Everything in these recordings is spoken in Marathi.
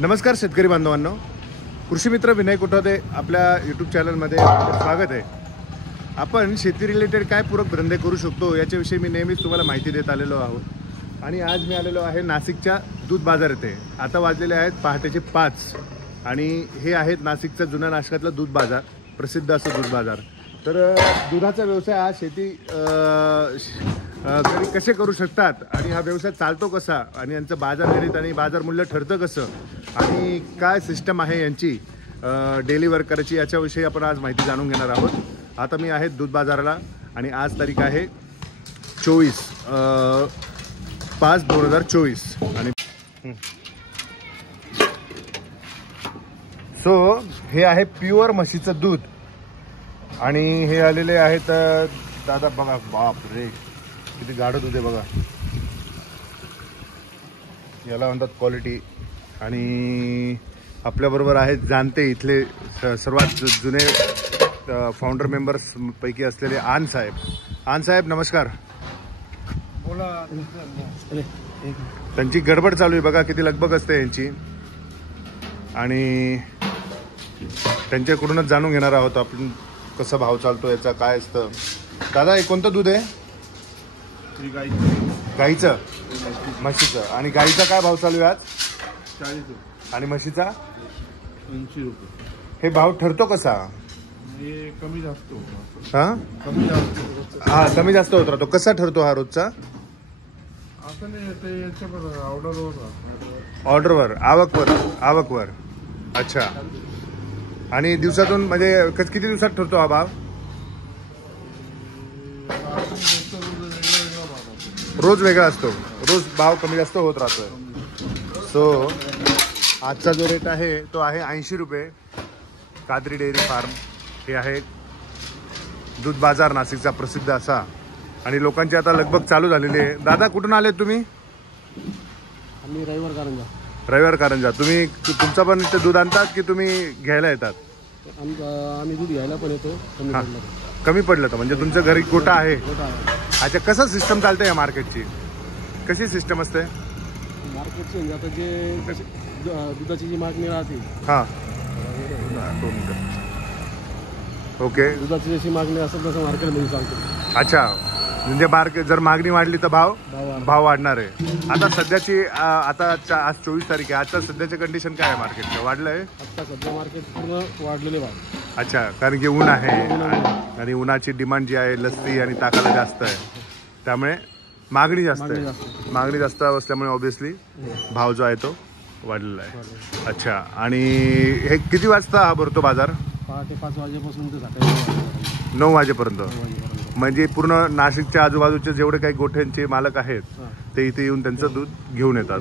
नमस्कार शेतकरी बांधवांनो, कृषी मित्र विनय कोठावदे आपल्या यूट्यूब चॅनलमध्ये स्वागत आहे। आपण शेती रिलेटेड काय पूरक धंदे करू शकतो याच्याविषयी मी नेहमीच तुम्हाला माहिती देत आलेलो आहोत। आणि आज मी आलेलो आहे नाशिकच्या दूध बाजार येथे। आता वाजलेले आहेत पहाटेचे 5 आणि हे आहेत नाशिकचा जुना नाशकातला दूध बाजार, प्रसिद्ध असं दूध बाजार। तर दुधाचा व्यवसाय हा शेती कसे करू शकतात आणि हा व्यवसाय चालतो कसा आणि यांचं बाजार गणित आणि बाजार मूल्य ठरतं कसं आणि काय सिस्टम आहे यांची डेली वर्क करायची याच्याविषयी आपण आज माहिती जाणून घेणार आहोत। आता मी आहे दूध बाजाराला आणि आज तारीख आहे 24/5/2024 आणि हे आहे प्युअर म्हशीचं दूध आणि हे आलेले आहेत दादा बघा, बाप रे किती गाढ दूध आहे बघा, याला म्हणतात क्वालिटी। आणि आपल्याबरोबर आहेत जाणते इथले सर्वात जुने फाउंडर मेंबर्स पैकी असलेले आन साहेब नमस्कार। बोला। त्यांची गडबड चालू आहे बघा, किती लगबग असते यांची आणि त्यांच्याकडूनच जाणून घेणार आहोत आपण कसा भाव चालतो याचा, काय असतं। दादा हे कोणतं दूध आहे? गाईचं, म्हशीचं। आणि गाईचा काय भाव चालू आहे आज? 40 आणि म्हशीचा 80 रुपये। हे भाव ठरतो कसा? हे कमी जास्त होतो। हा कमी जास्त होत राहतो। कसा ठरतो हा रोजचा? असं नाही, ते याच्यावर ऑर्डरवर, आवकवर। अच्छा। आणि दिवसातून म्हणजे किती दिवसात ठरतो हा भाव? रोज वेगळा असतो, रोज भाव कमी जास्त होत राहतोय। सो आजचा जो रेट आहे तो आहे 80 रुपये। कादरी डेअरी फार्म हे आहे दूध बाजार नाशिकचा प्रसिद्ध असा आणि लोकांची आता लगबग चालू झालेली आहे। दादा कुठून आले तुम्ही? आम्ही रविवार कारंजा। तुम्ही तुमचा पण इथे दूध आणतात की तुम्ही घ्यायला येतात? आम्ही दूध घ्यायला पण येतो। कमी पडलं तर म्हणजे तुमच्या घरी गोठा आहे? अच्छा, कसं सिस्टम चालते या मार्केटची? कशी सिस्टम असते मार्केटची? म्हणजे आता जे दुधाची जी मागणी राहते, हां ओके, दुधाची जशी मागणी असेल तसं मार्केटमध्ये चालतं। अच्छा, म्हणजे मार्केट जर मागणी वाढली तर भाव वाढणार आहे। आता सध्याची आता आज 24 तारीख आहे, आता सध्याचे कंडिशन काय आहे मार्केटचं? वाढलं आहे आता सध्या मार्केट पूर्ण वाढलेले भाव। अच्छा, कारण की ऊन आहे आणि उन्हाची डिमांड जी आहे लस्सी आणि ताकाला जास्त आहे, त्यामुळे मागणी जास्त असल्यामुळे ऑब्विसली भाव जो आहे तो वाढलेला आहे। अच्छा, आणि हे किती वाजता हा भरतो बाजार? पहाटे 5 वाजेपासून ते सकाळी 9 वाजेपर्यंत। म्हणजे पूर्ण नाशिकच्या आजूबाजूचे जेवढे काही गोठ्यांचे मालक आहेत ते इथे येऊन त्यांचं दूध घेऊन येतात।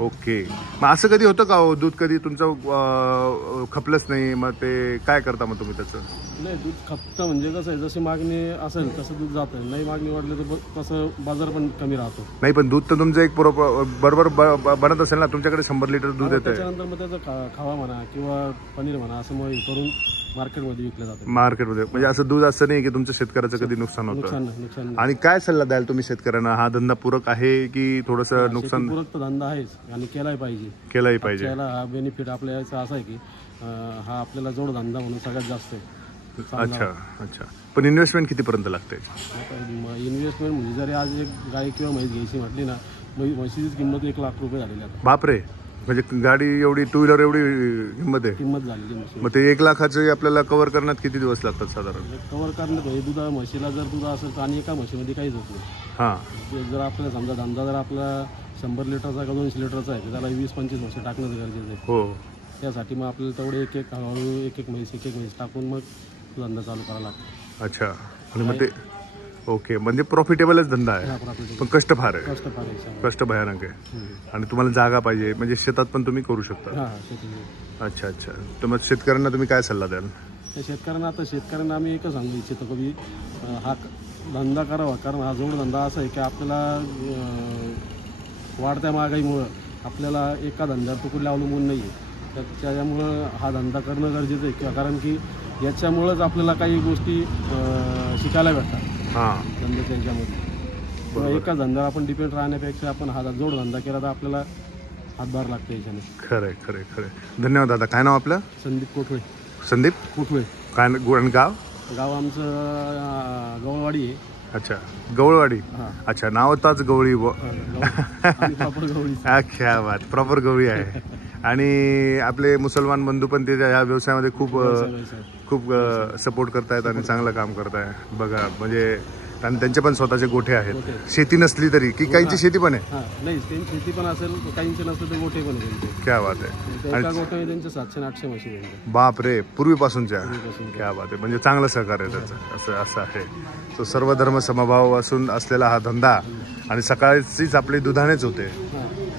ओके, मग असं कधी होतं का हो दूध कधी तुमचं खपलंच नाही, मग ते काय करता मग तुम्ही त्याचं? नाही, दूध खपतं म्हणजे कसं आहे, जशी मागणी असेल तसं दूध जातं, नाही मागणी वाढली तर कसं बाजार पण कमी राहतो। नाही, पण दूध तर तुमचं एक बरोबर बनत असेल ना, तुमच्याकडे 100 लिटर दूध येतं, त्याच्यानंतर मग त्याचं खावा म्हणा किंवा पनीर म्हणा असं मग करून मार्केटमध्ये विकलं जातं। मार्केटमध्ये म्हणजे असं दूध असं नाही की तुमच्या शेतकऱ्याचं कधी नुकसान होतं? आणि काय सल्ला द्याल तुम्ही शेतकऱ्यांना? हा धंदा पूरक आहे की थोडंसं नुकसान? पूरक तर धंदा आहेच आणि केलाही पाहिजे। हा बेनिफिट आपल्या याचा असा आहे की हा आपल्याला जोडधंदा म्हणून सगळ्यात जास्त आहे। अच्छा, पण इन्व्हेस्टमेंट कितीपर्यंत लागते? इन्व्हेस्टमेंट म्हणजे जरी आज एक गाय किंवा म्हैस घ्यायची म्हटली ना, म्हशीची किंमत 1 लाख रुपये झालेली आहे। बापरे, म्हणजे गाडी एवढी, 2 व्हीलर एवढी किंमत झालेली। मग ते 1 लाखाचं आपल्याला कव्हर करण्यात किती दिवस लागतात साधारण? कव्हर करण्यात म्हणजे म्हशीला जर दूध असेल तर आणि एका म्हशीमध्ये काहीच होत नाही। हां, जर आपल्याला समजा धंदा जर आपला 100 लिटरचा का 200 लिटरचा आहे तर त्याला 20-25 म्हशी टाकणं गरजेचं आहे। हो, त्यासाठी मग आपल्याला तेवढे एक म्हैस टाकून मग धंदा चालू करावा लागतो। अच्छा, आणि मग ते ओके, म्हणजे प्रॉफिटेबलच धंदा आहे, पण कष्ट फार आहे, कष्ट भयानक आहे। आणि तुम्हाला जागा पाहिजे, म्हणजे शेतात पण तुम्ही करू शकता। अच्छा, तर मग शेतकऱ्यांना तुम्ही काय सल्ला द्याल? शेतकऱ्यांना आम्ही एकच सांगू इच्छितो की हा धंदा करावा, कारण हा जोडधंदा असा आहे की आपल्याला वाढत्या महागाईमुळं आपल्याला एका धंद्यावर तुकडे अवलंबून नाही आहे, तर त्याच्यामुळं हा धंदा करणं गरजेचं आहे किंवा कारण की याच्यामुळंच आपल्याला काही गोष्टी शिकायला भेटतात धंद्याच्या याच्यामध्ये। एका धंद्यावर आपण डिपेंड राहण्यापेक्षा आपण हा जोडधंदा केला तर आपल्याला हातभार लागते याच्याने. खरंय खरंय खरंय. धन्यवाद दादा. काय नाव आपलं? संदीप कोठवे. संदीप कोठवे काय गाव? गाव आमचं गवळवाडी आहे. अच्छा, गवळवाडी. हां. अच्छा, नावताच गवळी प्रॉपर गवळी. क्या बात, प्रॉपर गवळी आहे. आणि आपले मुसलमान बंधू पण ते या व्यवसायामध्ये खूप सपोर्ट करतायत आणि चांगलं काम करताय बघा. म्हणजे आणि त्यांचे पण स्वतःचे गोठे आहेत. शेती नसली तरी की काहींची शेती पण आहे. नाही, त्यांची शेती पण असेल, काहींचे नसलं तर गोठे पण आहे. क्या बात आहे. एका गोठ्यामध्ये त्यांचे 700-800 म्हशी आहेत. बाप रे, पूर्वीपासूनच्या. क्या बात आहे. म्हणजे चांगलं सहकार्य आहे त्याचं. असं आहे. तो सर्व धर्म समभाव असून असलेला हा धंदा आणि सकाळचीच आपली दुधानेच होते.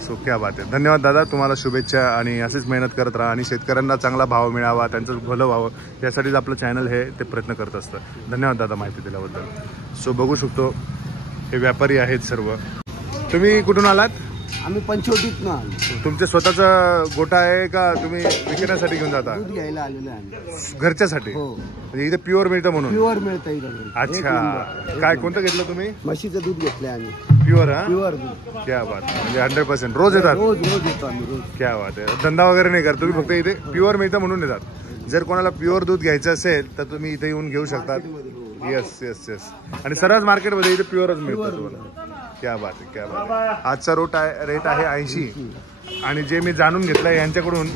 सो क्या बात आहे. धन्यवाद दादा, तुम्हाला शुभेच्छा आणि अशीच मेहनत करत राहा आणि शेतकऱ्यांना चांगला भाव मिळावा, त्यांचं भलं व्हावं यासाठीच आपलं चॅनल हे ते प्रयत्न करत असतं. धन्यवाद दादा माहिती दिल्याबद्दल. सो बघू शकतो हे व्यापारी आहेत सर्व. तुम्ही कुठून आलात? आम्ही पंचवटीत ना तुमचे स्वतःचा गोठा आहे का तुम्ही विकण्यासाठी घेऊन जाता? दूध घ्यायला आलेलो आहे घरच्यासाठी? हो, म्हणजे इथे प्युअर मिळतं म्हणून? प्युअर मिळतं इकडे. अच्छा, काय कोणतं घेतलं तुम्ही? म्हशीचं दूध घेतलंय आम्ही. प्युअर? हा, प्युअर दूध. क्या बात. म्हणजे 100% रोज येतात? रोज येतो आम्ही रोज. क्या बात आहे. धंदा वगैरे नाही करत तुम्ही, फक्त इथे प्युअर मिळतं म्हणून येतात. जर कोणाला प्युअर दूध घ्यायचं असेल तर तुम्ही इथे येऊन घेऊ शकतात. Yes yes yes. आणि सर्वच मार्केटमध्ये इथे प्युअरच मिळतं तुम्हाला. क्या बात आहे, क्या बात आहे. आजचा रेट आहे 80. आणि जे मी जाणून घेतलं यांच्याकडून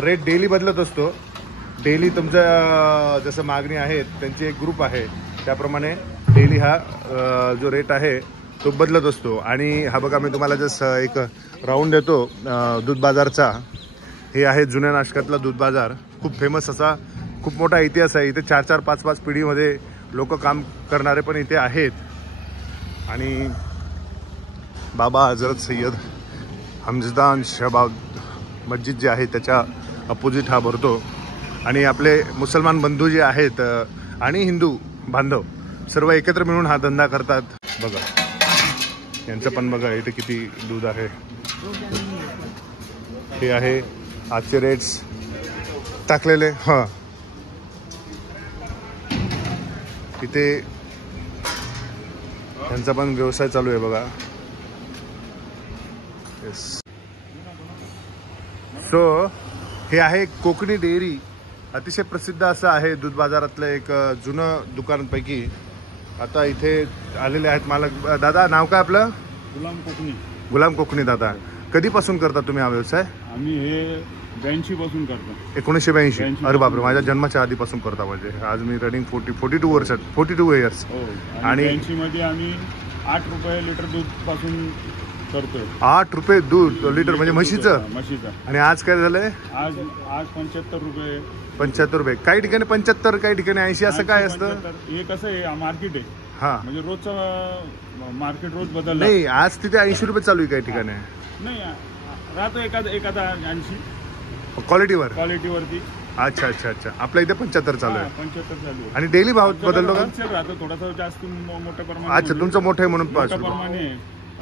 रेट डेली बदलत असतो. डेली तुमचं जसं मागणी आहे, त्यांची एक ग्रुप आहे त्याप्रमाणे डेली हा जो रेट आहे तो बदलत असतो. आणि हा बघा, मी तुम्हाला जसं एक राऊंड देतो दूध बाजारचा. हे आहे जुन्या नाशकातला दूध बाजार. खूप फेमस असा, खूप मोठा इतिहास आहे. इथे 4-4, 5-5 पिढीमध्ये लोक काम करणारे पण इथे आहेत. आणि बाबा हजरत सय्यद हमजदान शहबाब मस्जिद जे आहे त्याच्या अपोजिट हा भरतो. आणि आपले मुसलमान बंधू जे आहेत आणि हिंदू बांधव सर्व एकत्र मिळून हा धंदा करतात. बघा यांचं पण बघा इथे किती दूध आहे. हे आहे आजचे रेट्स टाकलेले. हां, इथे त्यांचा पण व्यवसाय चालू आहे बघा. येस. सो हे आहे कोकणी डेअरी. अतिशय प्रसिद्ध असं आहे दूध बाजारातलं एक जुनं दुकानांपैकी. आता इथे आलेले आहेत मालक. दादा नाव काय आपलं? गुलाम कोकणी. गुलाम कोकणी. दादा कधीपासून करता तुम्ही हा व्यवसाय? आम्ही हे 82 पासून करतो. 1982? अरे बापरे, माझ्या जन्माच्या आधीपासून करता. म्हणजे आज मी रनिंग 42 वर्षात, 42 इयर्स. हो. आणि 82 मध्ये आम्ही 8 रुपये लिटर दूध पासून करतोय. 8 रुपये दूध लिटर म्हणजे म्हशीचं? म्हशीचं. आणि आज काय झालंय? आज 75 रुपये. 75 रुपये. काही ठिकाणी 75, काही ठिकाणी 80. असं काय असतं? 75. हे कसं आहे, मार्केट आहे. हा, म्हणजे रोजचं मार्केट रोज बदललं. नाही आज तिथे 80 रुपये चालू आहे काही ठिकाणी. नाही, राहतो एखादा 80 क्वालिटीवरती. अच्छा अच्छा अच्छा. आपल्या इथे 75 चालू आहे. 75 चालू आहे. आणि डेली भाव बदलतो का? होलसेल राहतो, थोडासा जास्त मोठ्या प्रमाणात. अच्छा, तुमचं मोठं आहे म्हणून 5 रुपये. प्रमाणे.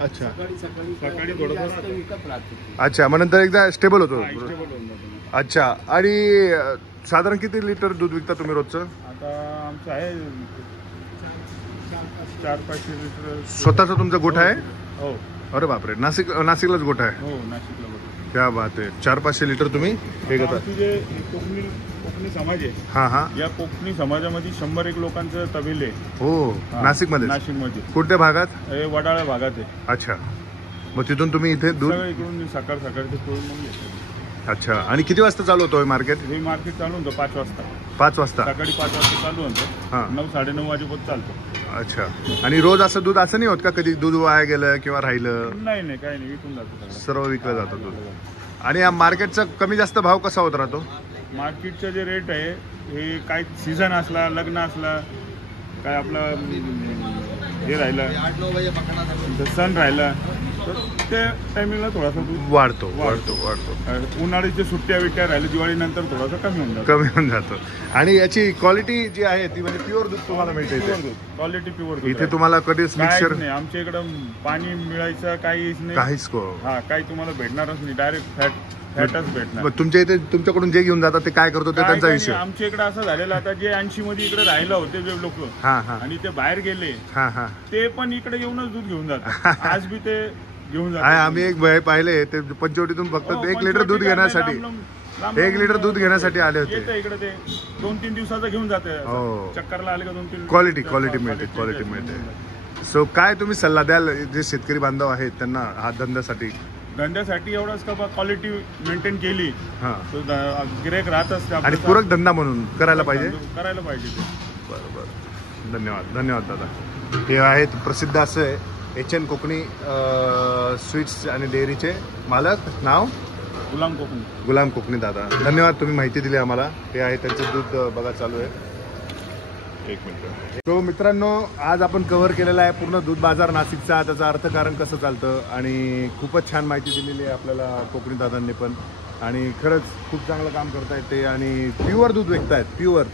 अच्छा सकाळी थोडंसं विकत राहतो. अच्छा, मग नंतर एकदा स्टेबल होतो. stable होऊन जातं. अच्छा. आणि साधारण किती लिटर दूध विकता तुम्ही रोजचं? आता आमचं आहे 400-500 लिटर. स्वतःचा तुमचा गोठा आहे? हो अरे बापरे, नाशिकलाच गोठा आहे? हो, नाशिकला बघा. क्या बात आहे. 400-500 लिटर तुम्ही हे घेता? आमची जे कोकणी समाज आहे, हां हां. या कोकणी समाजामध्ये 101 लोकांचं तबेले आहे. हो, नाशिकमध्ये? नाशिकमध्ये. कोणत्या भागात? हे वडाळा भागात आहे. अच्छा, मग तिथून तुम्ही इथे दूध? सगळं इकडून सकाळ ते पोळून मग येतो. अच्छा. आणि किती वाजता चालू होतो हे मार्केट? हे मार्केट चालू होतं 5 वाजता. 5 वाजता? सकाळी 5 वाजता चालू होतं. हां. 9-9:30 वाजेपर्यंत चालतो. अच्छा. आणि रोज असं दूध असं नाही होत का कधी दूध वाया गेलं किंवा राहिलं? नाही काही नाही, विकून जातो सगळं. सर्व विकलं जातं दूध. आणि या मार्केटचा कमी जास्त भाव कसा होत राहतो? मार्केटचं जे रेट आहे हे काय सीझन असला, लग्न असला, काय आपला हे राहिलं, सण राहिला तर त्या टायमिंगला थोडासा दूध वाढतो. उन्हाळ्याच्या सुट्ट्या विट्ट्या राहिल्या, दिवाळीनंतर थोडासा कमी होऊन जातो. कमी होऊन जातो. आणि याची क्वालिटी जी आहे ती म्हणजे प्युअर दूध तुम्हाला मिळते इथे? क्वालिटी प्युअर इथे तुम्हाला कधीच मिक्सर नाही. आमच्या इकडं पाणी मिळायचं काहीच नाही. काहीच हा, काही तुम्हाला भेटणारच नाही. डायरेक्ट फॅटच भेटणार. मग तुमच्या इथे तुमच्याकडून जे घेऊन जातात ते काय करतो ते त्यांचा विषय? आमच्या इकडे असं झालेलं आता जे 80 मध्ये इकडे राहिला होते जे लोक हां हां आणि ते बाहेर गेले हां हां. ते पण इकडे येऊनच दूध घेऊन जातात. आज बी ते घेऊन आहे. आम्ही एक भय पाहिले ते पंचवटीतून फक्त हो, 1 लिटर दूध घेण्यासाठी 1 लिटर दूध घेण्यासाठी आले होते. येतं इकडे ते 2-3 दिवसाचं घेऊन जाते हो. चक्करला आले का 2-3 क्वालिटी मिळते. सो काय तुम्ही सल्ला द्याल जे शेतकरी बांधव आहेत त्यांना हा धंद्यासाठी एवढंच का क्वालिटी मेंटेन केली हा तो गिरेक राहतच ते आणि आपलं पूरक धंदा म्हणून करायला पाहिजे. करायला पाहिजे ते. बरं धन्यवाद दादा. हे आहेत प्रसिद्ध असं HN कोकणी स्वीट्स आणि डेअरीचे मालक, नाव गुलाम कोकणी दादा. धन्यवाद, तुम्ही माहिती दिली आम्हाला. हे आहे त्यांचं दूध बघा चालू आहे. एक मिनिट. तो मित्रांनो, आज आपण कव्हर केलेला आहे पूर्ण दूध बाजार नाशिकचा, त्याचं अर्थकारण कसं चालतं आणि खूपच छान माहिती दिलेली आहे आपल्याला कोकणी दादांनी पण. आणि खरंच खूप चांगलं काम करतायत ते आणि प्युअर दूध विकतायत.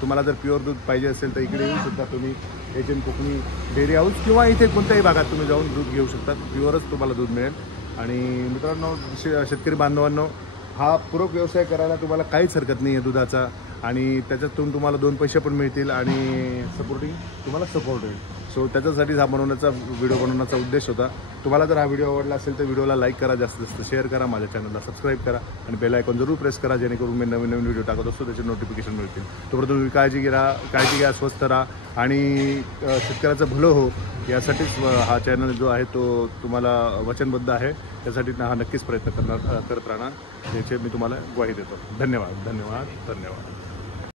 तुम्हाला जर प्युअर दूध पाहिजे असेल तर इकडे येऊ शकता तुम्ही. HN कोकणी डेअरी हाऊस किंवा इथे कोणत्याही भागात तुम्ही जाऊन दूध घेऊ शकता. प्युअरच तुम्हाला दूध मिळेल. आणि मित्रांनो, शेतकरी बांधवांनो, हा पूरक व्यवसाय करायला तुम्हाला काहीच हरकत नाही आहे दुधाचा. आणि त्याच्यातून तुम्हाला 2 पैसे पण मिळतील आणि तुम्हाला सपोर्ट होईल. सो त्याच्यासाठीच हा व्हिडिओ बनवण्याचा उद्देश होता. तुम्हाला जर हा व्हिडिओ आवडला असेल तर व्हिडिओला लाईक करा, जास्तीत जास्त शेअर करा, माझ्या चॅनलला सबस्क्राईब करा आणि बेल आयकॉन जरूर प्रेस करा, जेणेकरून मी नवीन व्हिडिओ टाकत असतो त्याचे नोटिफिकेशन मिळतील. तोपर्यंत तुम्ही काळजी घ्या, स्वस्थ राहा आणि शेतकऱ्याचं भलं हो यासाठीच हा चॅनल जो आहे तो तुम्हाला वचनबद्ध आहे. त्यासाठी हा नक्कीच प्रयत्न करत राहणार याचे मी तुम्हाला ग्वाही देतो. धन्यवाद.